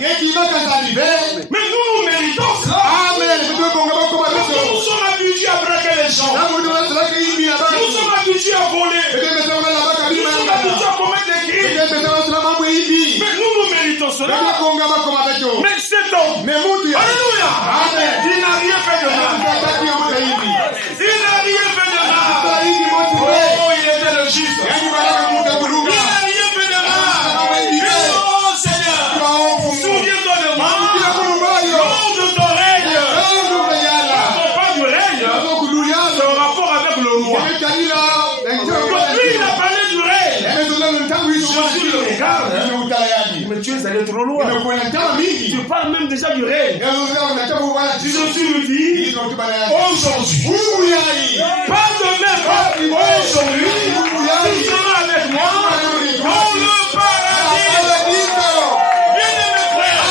Mais nous méritons cela. Nous sommes habitués à braquer les gens. Nous sommes habitués à voler. Nous sommes habitués à commettre des crimes. Mais nous méritons cela. Mais cet homme, alléluia, il n'a rien fait de mal. Il n'a rien fait de mal. Oh, il était le juste. Il n'a rien fait de mal. Oh Seigneur, souviens-toi de moi. Lors de ton règne. Pas du règne. C'est en rapport avec le roi. Donc lui, il a parlé du règne. Jésus le regarde. Mais tu es allé trop loin. Tu parles même déjà du règne. Jésus lui dit, aujourd'hui, pas demain, aujourd'hui, tu seras avec moi dans le paradis. Bien-aimés frères,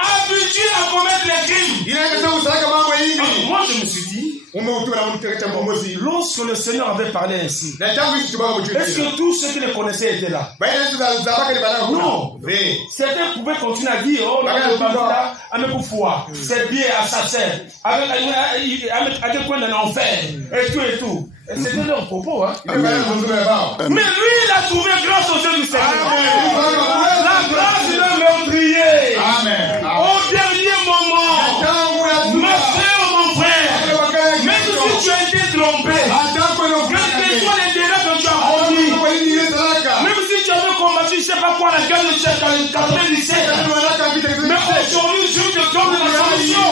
habitués à commettre les crimes. Moi, je me suis dit, lorsque le Seigneur avait parlé ainsi, est-ce que tous ceux qui le connaissaient étaient là? Non. Certains pouvaient continuer à dire, oh, c'est bien assassin, avec quoi dans l'enfer, et tout et tout. Et c'était leur propos, hein. Mais lui, il a trouvé grâce aux yeux du Seigneur. La grâce de le meurtrier. Au dernier moment, ma frère, mon frère, même si tu as été trompé, quels que soient les dégâts que tu as commis, même si tu avais combattu, je ne sais pas quoi, la guerre de 97, mais aujourd'hui, Dieu te donne la solution.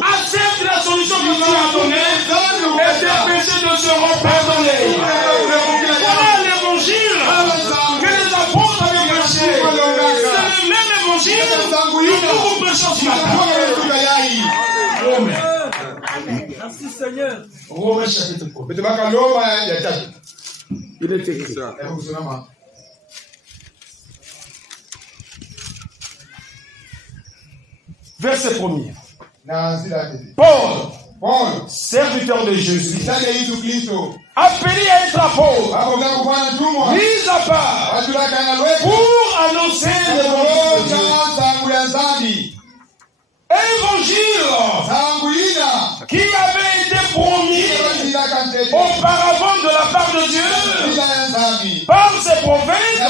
Accepte la solution que tu as donnée et tes péchés ne seront pardonnés. Voilà l'évangile que les apôtres avaient prêché. C'est le même évangile que nous prêchons ce matin. Merci Seigneur. Romains chapitre 1. Il est écrit. Verset 1er. Paul, serviteur de Jésus, appelé à être apôtre, mis à part, pour annoncer l'évangile. Évangile qui avait été promis auparavant de la part de Dieu par ses prophètes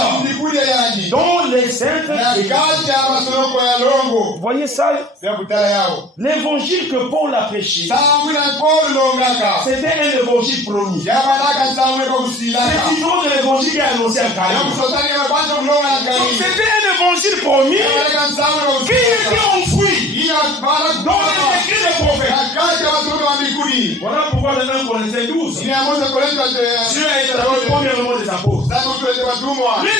dont les saints. Vous voyez ça? L'évangile que Paul a prêché, c'était un évangile promis. C'est différent de l'évangile qui est annoncé à Calais. C'était un évangile promis qui était enfoui dans les écrits des prophètes. Voilà pourquoi dans 1 Corinthiens 12, Dieu a établi premièrement des apôtres. Les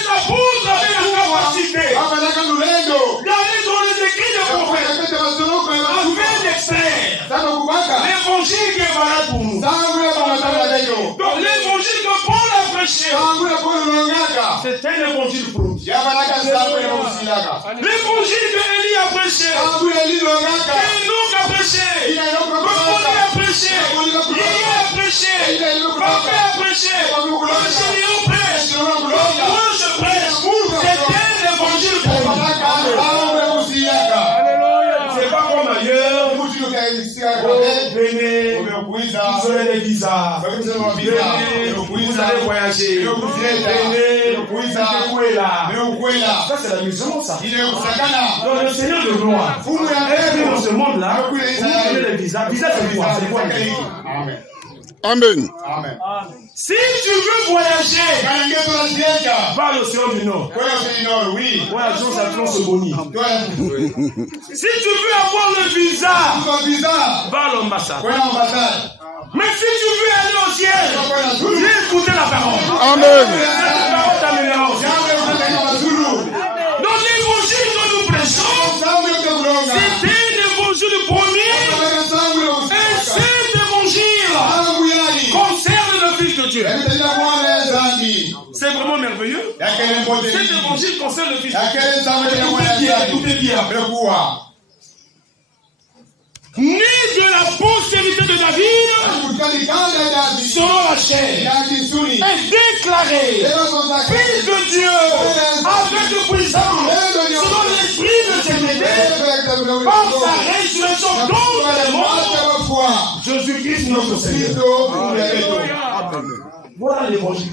apôtres avaient la capacité d'aller dans les écrits des prophètes afin d'extraire l'évangile qui est valable pour nous. Donc l'évangile que Paul a prêché, c'est un évangile promis. L'évangile que Élie a prêché, que Enoch a prêché, que Moïse a prêché, Yéhia a prêché, Papa a prêché, le Seigneur prêche, moi je prêche. C'est un évangile promis. C'est pas comme ailleurs. Venez, vous aurez des visas. Venez, vous allez voyager. Venez, vous êtes là. Ça, c'est la mission, ça. Donc, le Seigneur de gloire, est venu dans ce monde-là, vous avez les visas. Visa, c'est quoi? C'est quoi? Amen. Si tu veux voyager, va à l'océan du Nord. Voyageons à Transeboni. Si tu veux avoir le visa, va à l'ambassade. Mais si tu veux aller au ciel, viens écouter la parole. Amen. La parole t'amènera au ciel. Donc l'évangile que nous prêchons, c'est un évangile promis. Et cet évangile concerne le Fils de Dieu. C'est vraiment merveilleux. Cet évangile concerne le Fils de Dieu. Écoutez bien. Né de la postérité de David, selon la chair, est déclaré Fils de Dieu, avec puissance, selon par sa résurrection dans les morts, Jésus-Christ notre Seigneur. Voilà l'évangile.